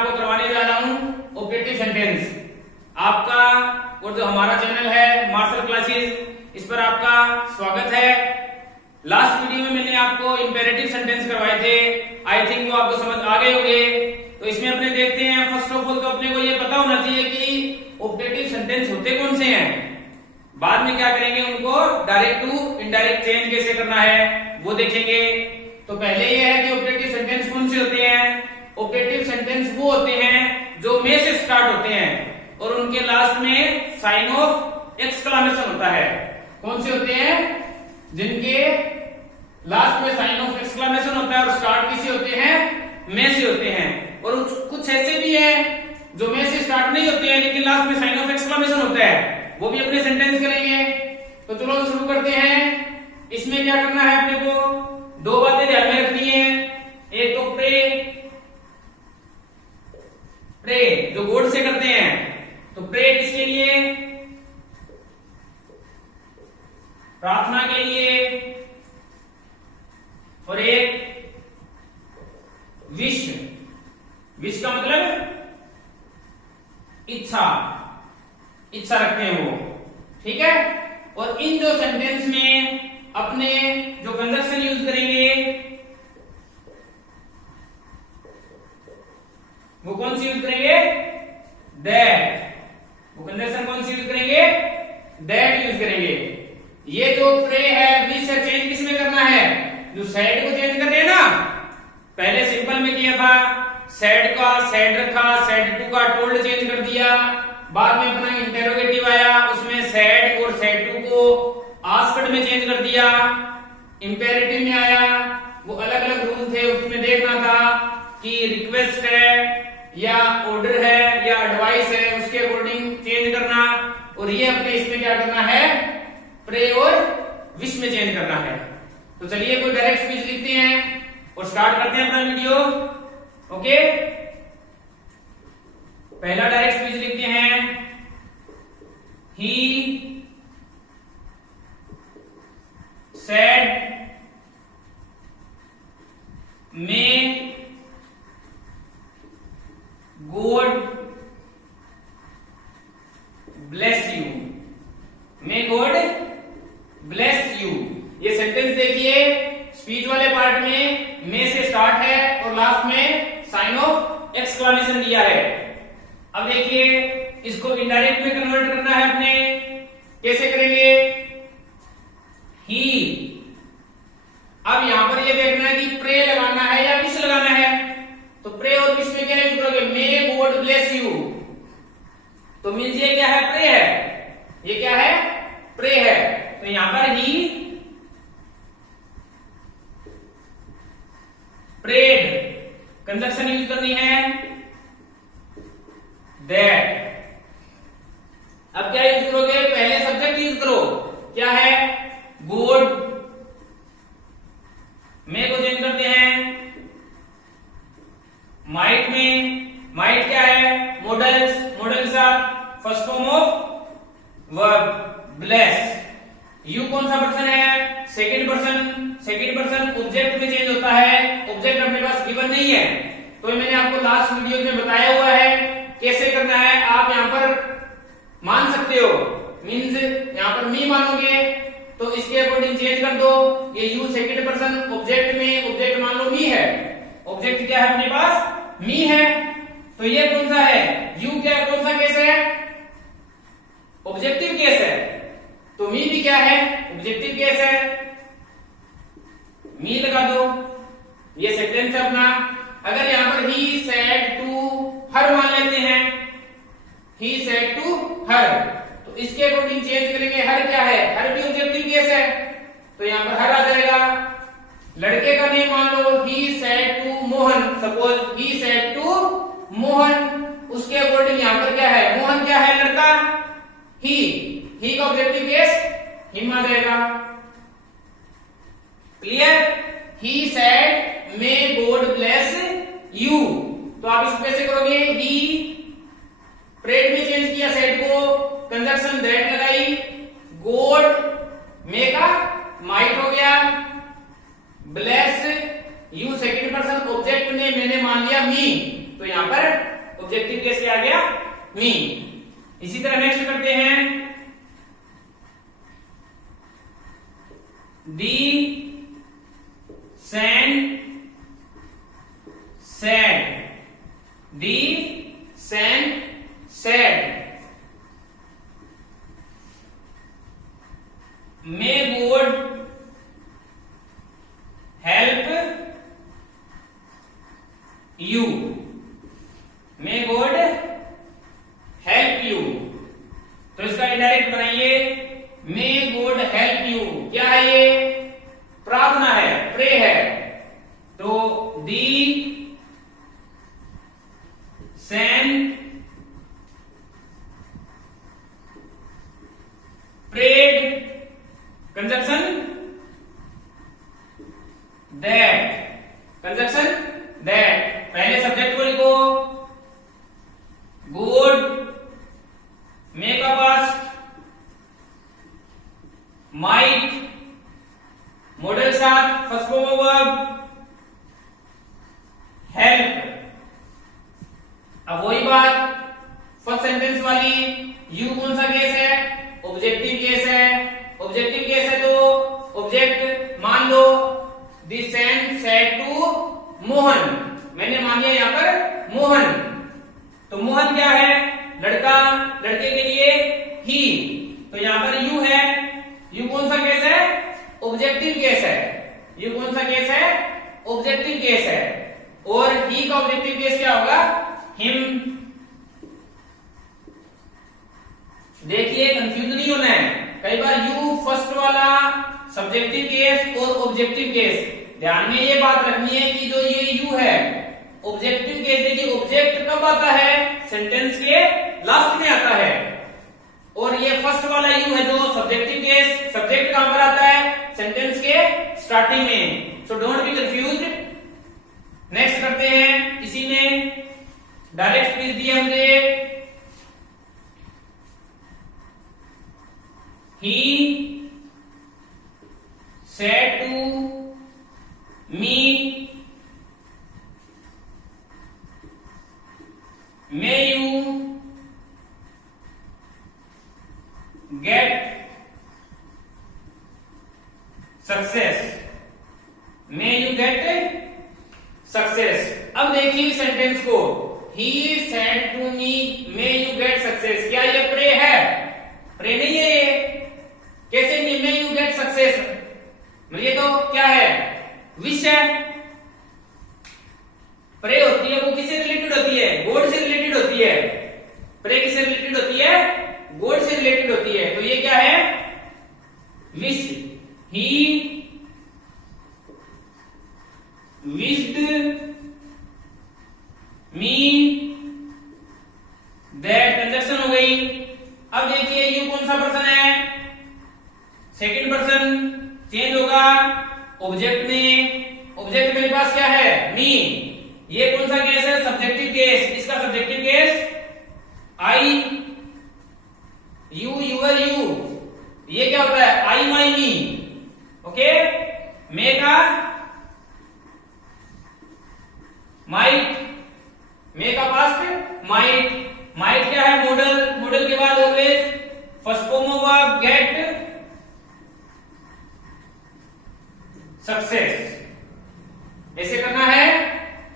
आपको करवाने जा रहा हूं ऑब्जेक्टिव सेंटेंस। आपका और जो हमारा चैनल है मार्शल क्लासेस, इस पर आपका स्वागत है। लास्ट वीडियो में मैंने आपको इंपेरेटिव सेंटेंस करवाए थे, आई थिंक वो आपको समझ आ गए होंगे। तो इसमें अपने देखते हैं, फर्स्ट ऑफ ऑल तो अपने को ये पता होना चाहिए कि ऑब्जेक्टिव सेंटेंस होते कौन से हैं। बाद में क्या करेंगे, उनको डायरेक्ट टू इनडायरेक्ट चेंज कैसे करना है वो देखेंगे। तो पहले ये है कि ऑब्जेक्टिव सेंटेंस कौन से होते हैं। ऑब्जेक्टिव सेंटेंस वो होते हैं जो में से स्टार्ट होते हैं और उनके लास्ट में साइन ऑफ एक्सक्लेमेशन होता है। कौन से होते हैं, जिनके लास्ट में साइन ऑफ एक्सक्लेमेशन होता है और स्टार्ट किसे होते हैं, में से होते हैं। और कुछ ऐसे भी हैं जो में से स्टार्ट नहीं होते हैं लेकिन लास्ट में साइन ऑफ एक्सक्लेमेशन होता है, वो भी अपने सेंटेंस करेंगे। तो चलो शुरू करते हैं। इसमें क्या करना है, अपने को दो बातें ध्यान में रखनी है। एक तो प्रे जो गॉड से करते हैं, तो प्रे किसके लिए, प्रार्थना के लिए। और एक विश, विश का मतलब इच्छा, इच्छा रखते हैं वो, ठीक है। और इन दो सेंटेंस में अपने जो कंजक्शन यूज करेंगे वो कौन सी यूज करेंगे, दैट। वो कंजक्शन कौन सी यूज करेंगे, दैट यूज करेंगे। ये जो प्रे है, विश से चेंज किसमें करना है, जो सैड को चेंज कर रहे हैं ना। पहले सिंपल में किया था, सैड का सैड रखा, सैड टू का टोल्ड चेंज कर दिया। बाद में अपना इंटेरोगेटिव आया, उसमें सैड और सैड टू को आस्क्ड में चेंज कर दिया। इंपेरेटिव में आया, वो अलग अलग रूल थे, उसमें देखना था कि रिक्वेस्ट है या ऑर्डर है या एडवाइस है, उसके अकॉर्डिंग चेंज करना। और ये अपने इसमें क्या करना है, प्रे और विश में चेंज करना है। तो चलिए कोई डायरेक्ट स्पीच लिखते हैं और स्टार्ट करते हैं अपना वीडियो। ओके, पहला डायरेक्ट स्पीच लिखते हैं, ही said may God bless you, may God bless you। ये सेंटेंस देखिए, स्पीच वाले पार्ट में मे से स्टार्ट है और लास्ट में साइन ऑफ एक्सक्लेमेशन दिया है। अब देखिए, इसको इनडायरेक्ट में कन्वर्ट करना है अपने, कैसे करेंगे, ही। अब यहां पर ये देखना है कि प्रे लगाना है या विश लगाना है। तो प्रे और विश में क्या यूज करोगे, मे गॉड ब्लेस यू। तो मीन्स ये क्या है, प्रे है। ये क्या है, प्रे है। तो यहां पर ही प्रेड, कंजक्शन यूज करनी है दैट। अब क्या यूज करोगे, पहले सब्जेक्ट यूज करो, क्या है, गॉड। मे को चेंज करते हैं माइट में। माइट क्या है, modals, modals are first form of verb. Bless, you कौन सा पर्सन है, second person. Second person object में चेंज होता है, ऑब्जेक्ट अपने पास गिवन नहीं है। तो मैंने आपको लास्ट वीडियो में बताया हुआ है कैसे करना है। आप यहां पर मान सकते हो, मीन्स यहां पर मी मानोगे तो इसके अकॉर्डिंग चेंज कर दो। ये यू सेकंड पर्सन ऑब्जेक्ट में, ऑब्जेक्ट मान लो मी है, ऑब्जेक्ट क्या है अपने पास, मी है। तो ये कौन सा है, यू क्या, कौन सा केस है, ऑब्जेक्टिव केस है। तो मी भी क्या है, ऑब्जेक्टिव केस है, मी लगा दो। ये सेंटेंस है अपना। अगर यहां पर ही सेड टू हर मान लेते हैं, ही सेड टू हर, तो इसके अकॉर्डिंग चेंज करेंगे। हर क्या है, हर भी ऑब्जेक्टिव केस है, तो यहां पर हर आ जाएगा। लड़के का नेम मान लो, he said to Mohan, suppose he said to Mohan, उसके अकॉर्डिंग यहां पर क्या है, मोहन क्या है, लड़का, ही का ऑब्जेक्टिव केस हिम आ जाएगा। Clear, he said may God bless you. तो आप इसको कैसे करोगे, ही प्रेड में चेंज किया सेड को, कंजक्शन दैट लगाई, गॉड मे का माइट हो गया, bless you second person object ने मैंने मान लिया मी, तो यहां पर may God help you, may God help you. तो इसका इनडायरेक्ट बनाइए, मे गॉड हेल्प यू। क्या है ये? प्रार्थना है, प्रे है। तो the saint prayed, conjunction that, conjunction that. पहले सब्जेक्ट को लिखो, गुड, मे का पास्ट, माइट, मॉडल साथ, first form of verb, help. अब वही बात फर्स्ट सेंटेंस वाली, यू कौन सा केस है? ऑब्जेक्टिव केस है। ऑब्जेक्टिव केस है तो ऑब्जेक्ट मान लो, this saint said to Mohan, मैंने मान लिया यहां पर मोहन। तो मोहन क्या है? लड़का, लड़के के लिए ही। तो यहां पर यू है, यू कौन सा केस है? ऑब्जेक्टिव केस है। यू कौन सा केस है? ऑब्जेक्टिव केस है। और ही का ऑब्जेक्टिव केस क्या होगा? हिम। देखिए कंफ्यूज नहीं होना है, कई बार यू फर्स्ट वाला सब्जेक्टिव केस और ऑब्जेक्टिव केस, ध्यान में ये बात रखनी है कि जो ये यू है ऑब्जेक्टिव केस, देखिए ऑब्जेक्ट कब आता है? सेंटेंस के लास्ट में आता है। और ये फर्स्ट वाला यू है जो सब्जेक्टिव केस, सब्जेक्ट कहां पर आता है? सेंटेंस के स्टार्टिंग में। So don't be confused. Next करते हैं, इसी में डायरेक्ट स्पीच दिया मुझे, he said to me, may you get success, may you get success। अब देखिए सेंटेंस को, he said to me may you get success, क्या ये प्रे है? प्रे नहीं है ये। कैसे नहीं? मे यू गेट सक्सेस, ये तो क्या है? विश है। प्रे होती है वो किससे रिलेटेड होती है? गॉड से रिलेटेड होती है। प्रे किससे रिलेटेड होती है? गॉड से रिलेटेड होती है। तो ये क्या है? Wish. He wished me that, conjunction हो गई। अब देखिए यू कौन सा पर्सन है? सेकंड पर्सन, चेंज होगा ऑब्जेक्ट में। ऑब्जेक्ट मेरे पास क्या है? मी। ये कौन सा केस है? Subjective case. इसका subjective case I, you, your, you. ये क्या होता है? आई, माई, मी। ओके। मे का माइट, मे का पास्ट माइट। माइट क्या है? मॉडल। मॉडल के बाद always first form of verb get success. ऐसे करना है,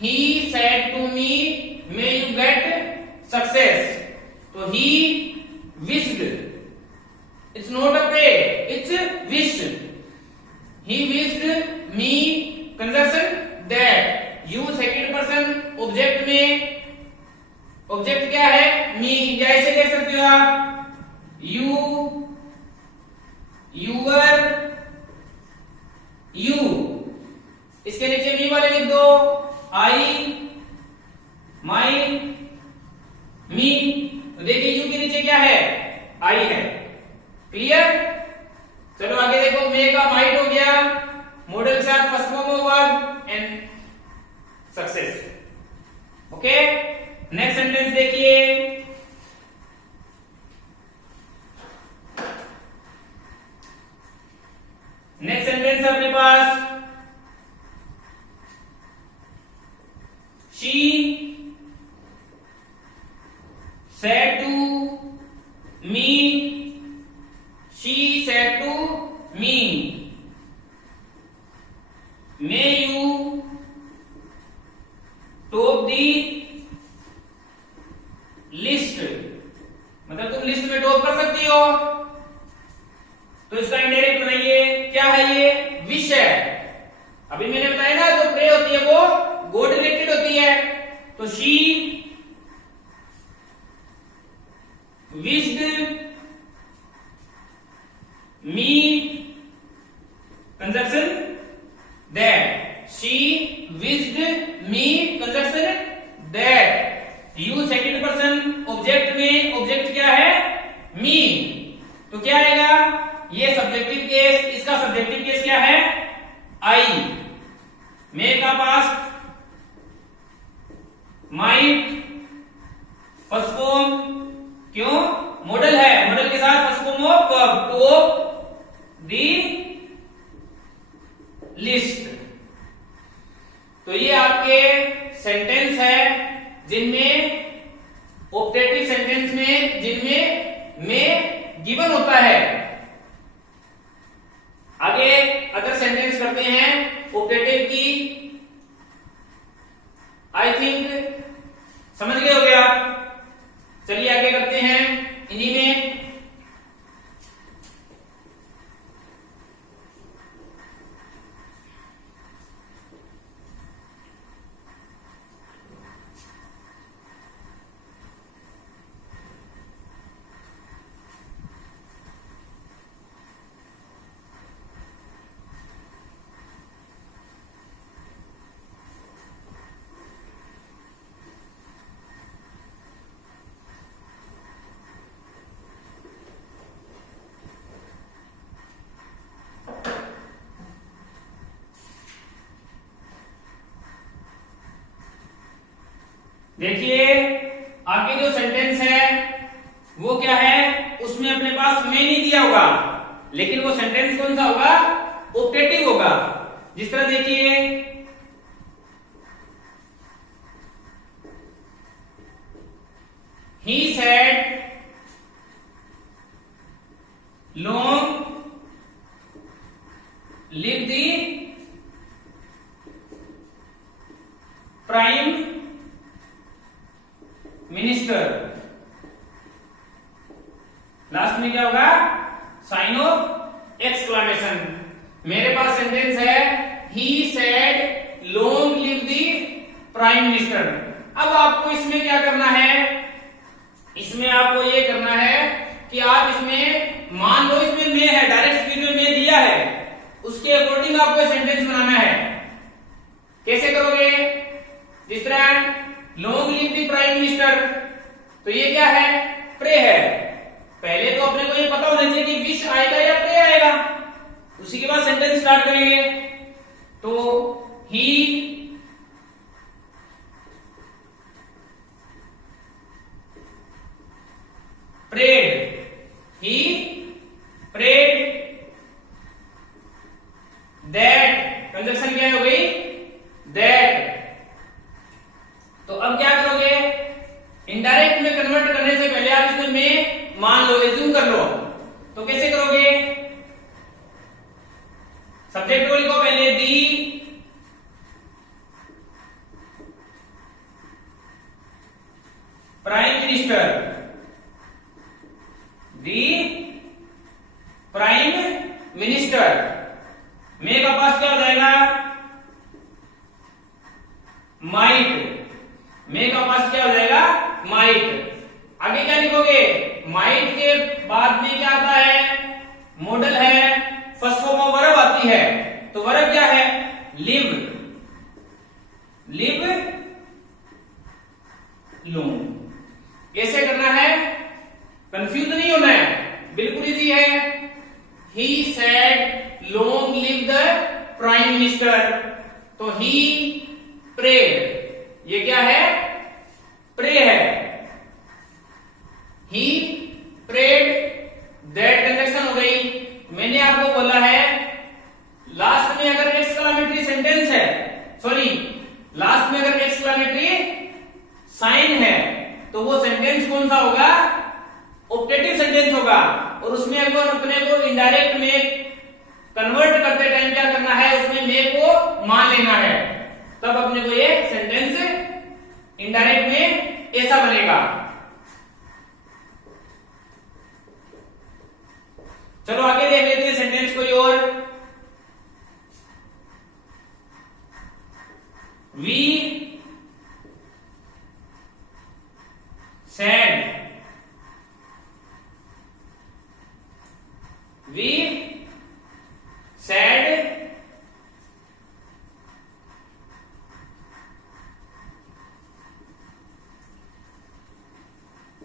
he said to me may you get success। तो he wished, it's not a pray, it's wish। he wished me, conjunction that। you second person, object में, object क्या है? मी। या ऐसे देख सकते हो आप, यू, यूअर, यू। इसके नीचे मी वाले लिख दो, आई, माई, मी। तो देखिए यू के नीचे क्या है? आई है। क्लियर? चलो आगे देखो, मे का माइट हो गया, मॉडल के साथ first form of verb and success. Okay. Next sentence देखिए, नेक्स्ट सेंटेंस है अपने पास, she said to me, she said to me, may you top the list. मतलब तुम लिस्ट में टॉप कर सकती हो। तो इसका इंडायरेक्ट है। अभी मैंने बताया ना जो प्रे होती है वो गॉड रिलेटेड होती है, तो she wished me conjunction that, she wished me conjunction that. You second person object में, ऑब्जेक्ट क्या है? मी, तो क्या आएगा? ये सब्जेक्टिव केस, इसका सब्जेक्टिव केस क्या है? आई। मे का पास माइट, फर्स्ट फॉर्म, क्यों? मॉडल है, मॉडल के साथ first form of verb, two of the list. तो ये आपके सेंटेंस है जिनमें, ऑप्टेटिव सेंटेंस में जिनमें में गिवन होता है। आगे अदर सेंटेंस करते हैं ऑप्टेटिव की। आई थिंक समझ गए होगे आप। चलिए आगे करते हैं इन्हीं में। देखिए आगे जो सेंटेंस है वो क्या है, उसमें अपने पास में नहीं दिया होगा, लेकिन वो सेंटेंस कौन सा होगा? ऑप्टेटिव होगा। जिस तरह देखिए, he said long live the prime minister. Last में क्या होगा? Sign of exclamation. मेरे पास सेंटेंस है he said long live the prime minister. अब आपको इसमें क्या करना है? इसमें आपको ये करना है कि आप इसमें, मान लो इसमें में है, डायरेक्ट स्पीच में में दिया है, उसके अकॉर्डिंग आपको सेंटेंस बनाना है। कैसे करोगे? जिस तरह long live the prime minister, तो ये क्या है? प्रे है। पहले तो अपने को ये पता होना चाहिए कि विश आएगा या प्रे आएगा, उसी के बाद सेंटेंस स्टार्ट करेंगे। तो he prayed, he prayed that, conjunction क्या हो गई? दैट। तो अब क्या करोगे? इनडायरेक्ट में कन्वर्ट करने से पहले आप इसमें में मान लो, एज्यूम कर लो। तो कैसे करोगे? सब्जेक्ट को लिखो पहले दी प्राइम मिनिस्टर, दी प्राइम मिनिस्टर। में का पास क्या हो जाएगा? माइट। में का पास क्या हो जाएगा? माइट। आगे क्या लिखोगे? माइट के बाद में क्या आता है? मॉडल है, फर्स्ट फॉर्म ऑफ वर्ब आती है। तो वर्ब क्या है? Live, live long. कैसे करना है? कंफ्यूज नहीं होना है, बिल्कुल इजी है। He said long live the prime minister, तो ही प्रेड, ये क्या है? प्रे है। ही प्रेड दैट, कंजक्शन हो गई। मैंने आपको बोला है लास्ट में अगर एक्सक्लेमेटरी सेंटेंस है, सॉरी लास्ट में अगर एक्सक्लेमेटरी साइन है, तो वो सेंटेंस कौन सा होगा? ऑप्टेटिव सेंटेंस होगा। और उसमें अगर अपने को इनडायरेक्ट में कन्वर्ट करते टाइम क्या करना है? उसमें में को मान लेना है, तब अपने को ये सेंटेंस इनडायरेक्ट में ऐसा बनेगा। चलो आगे देख लेते हैं सेंटेंस कोई और। We said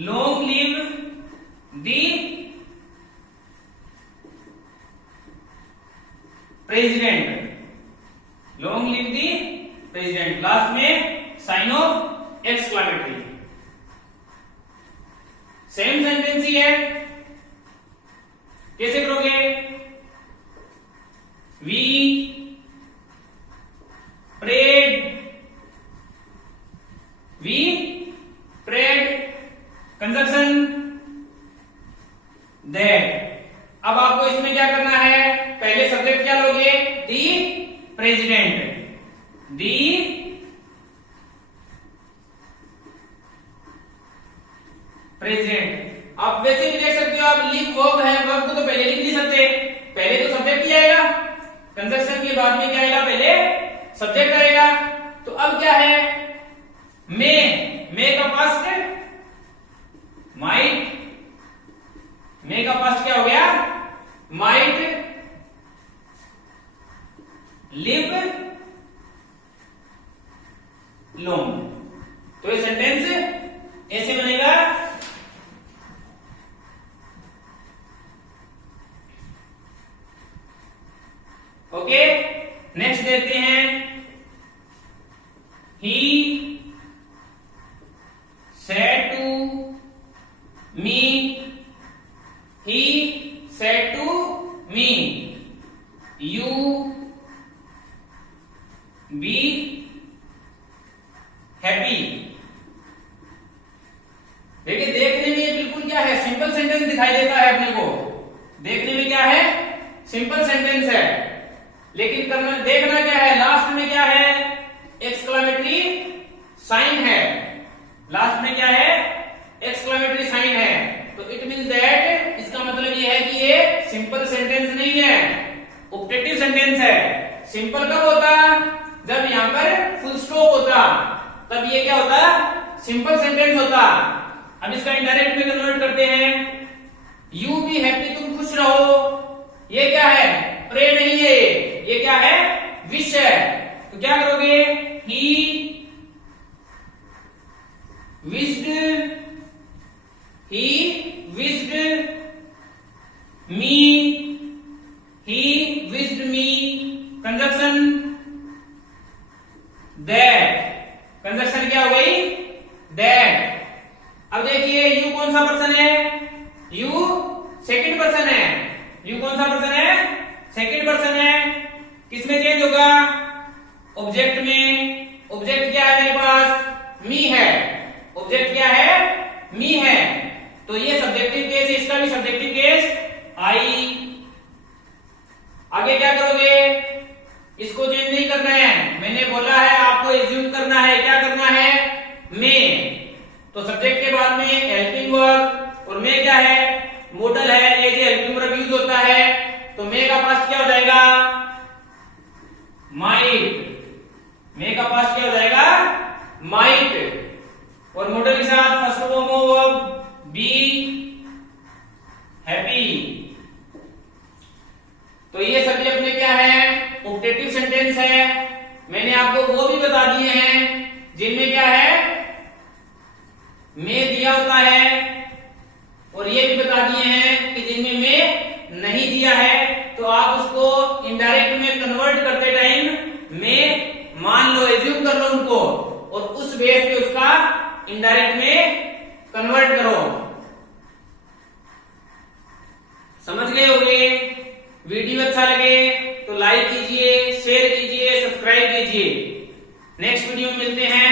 long live the president, long live the president, last में sign of exclamatory. Same sentence ही है, कैसे करोगे? We prayed conjunction that. अब आपको इसमें क्या करना है? पहले सब्जेक्ट क्या लोगे? दी प्रेसिडेंट, दी प्रेसिडेंट। आप वैसे भी देख सकते हो, आप लिख वर्ब है, वर्ब को तो पहले लिख नहीं सकते, पहले तो सब्जेक्ट ही आएगा, कंजक्शन के बाद में क्या आएगा? पहले सब्जेक्ट आएगा। तो अब क्या है? मे का पास्ट माइट, मे का पास्ट क्या हो गया? माइट लिव लोंग। तो ये सेंटेंस ऐसे बनेगा, ओके। नेक्स्ट देखते हैं, ही said to me, he said to me, you be happy। देखिए, देखने में ये बिल्कुल क्या है? सिंपल सेंटेंस दिखाई देता है अपने को, देखने में क्या है? सिंपल सेंटेंस है, लेकिन करना देखना क्या है? लास्ट में क्या है? एक्सक्लेमेटरी साइन है, लास्ट में क्या है? एक्सक्लेमेटरी साइन है। तो इट मींस दैट, इसका मतलब ये है कि ये सिंपल सेंटेंस नहीं है, ऑब्जेक्टिव सेंटेंस है। सिंपल कब होता? जब यहां पर फुल स्टॉप होता, तब ये क्या होता? सिंपल सेंटेंस होता। अब इसका इनडायरेक्ट में कन्वर्ट करते हैं, यू बी हैप्पी, तुम खुश रहो। ये क्या है? प्रे नहीं है, ये क्या है? विश है। तो क्या करोगे? ही wished me, he wished me, conjunction that, conjunction क्या हो गई? दैट। अब देखिए, यू कौन सा पर्सन है? यू सेकंड पर्सन है, यू कौन सा पर्सन है? सेकंड पर्सन है। किसमें चेंज होगा? ऑब्जेक्ट में। ऑब्जेक्ट क्या है मेरे पास? मी है, ऑब्जेक्ट क्या है? मी है। तो ये सब्जेक्टिव केस है, इसका भी सब्जेक्टिव केस आई। आगे क्या करोगे? इसको चेंज नहीं करना है, मैंने बोला है आपको एज्यूम करना है। क्या करना है? मे। तो सब्जेक्ट के बाद में हेल्पिंग वर्ब, और मे क्या है? मॉडल है, ये जो हेल्पिंग वर्ब यूज होता है। तो मे का पास्ट क्या हो जाएगा? माइट। मे का पास्ट क्या हो जाएगा? माइट। और मॉडल के साथ first form of be happy. तो ये सभी अपने क्या है? ऑब्जेक्टिव सेंटेंस है। मैंने आपको वो भी बता दिए हैं जिनमें क्या है? में दिया होता है, और ये भी बता दिए हैं कि जिनमें में नहीं दिया है। तो आप उसको इनडायरेक्ट में कन्वर्ट करते टाइम में मान लो, एज्यूम कर लो उनको, और उस बेस पे उसका इनडायरेक्ट में कन्वर्ट करो। समझ गए होंगे? वीडियो अच्छा लगे तो लाइक कीजिए, शेयर कीजिए, सब्सक्राइब कीजिए। नेक्स्ट वीडियो में मिलते हैं।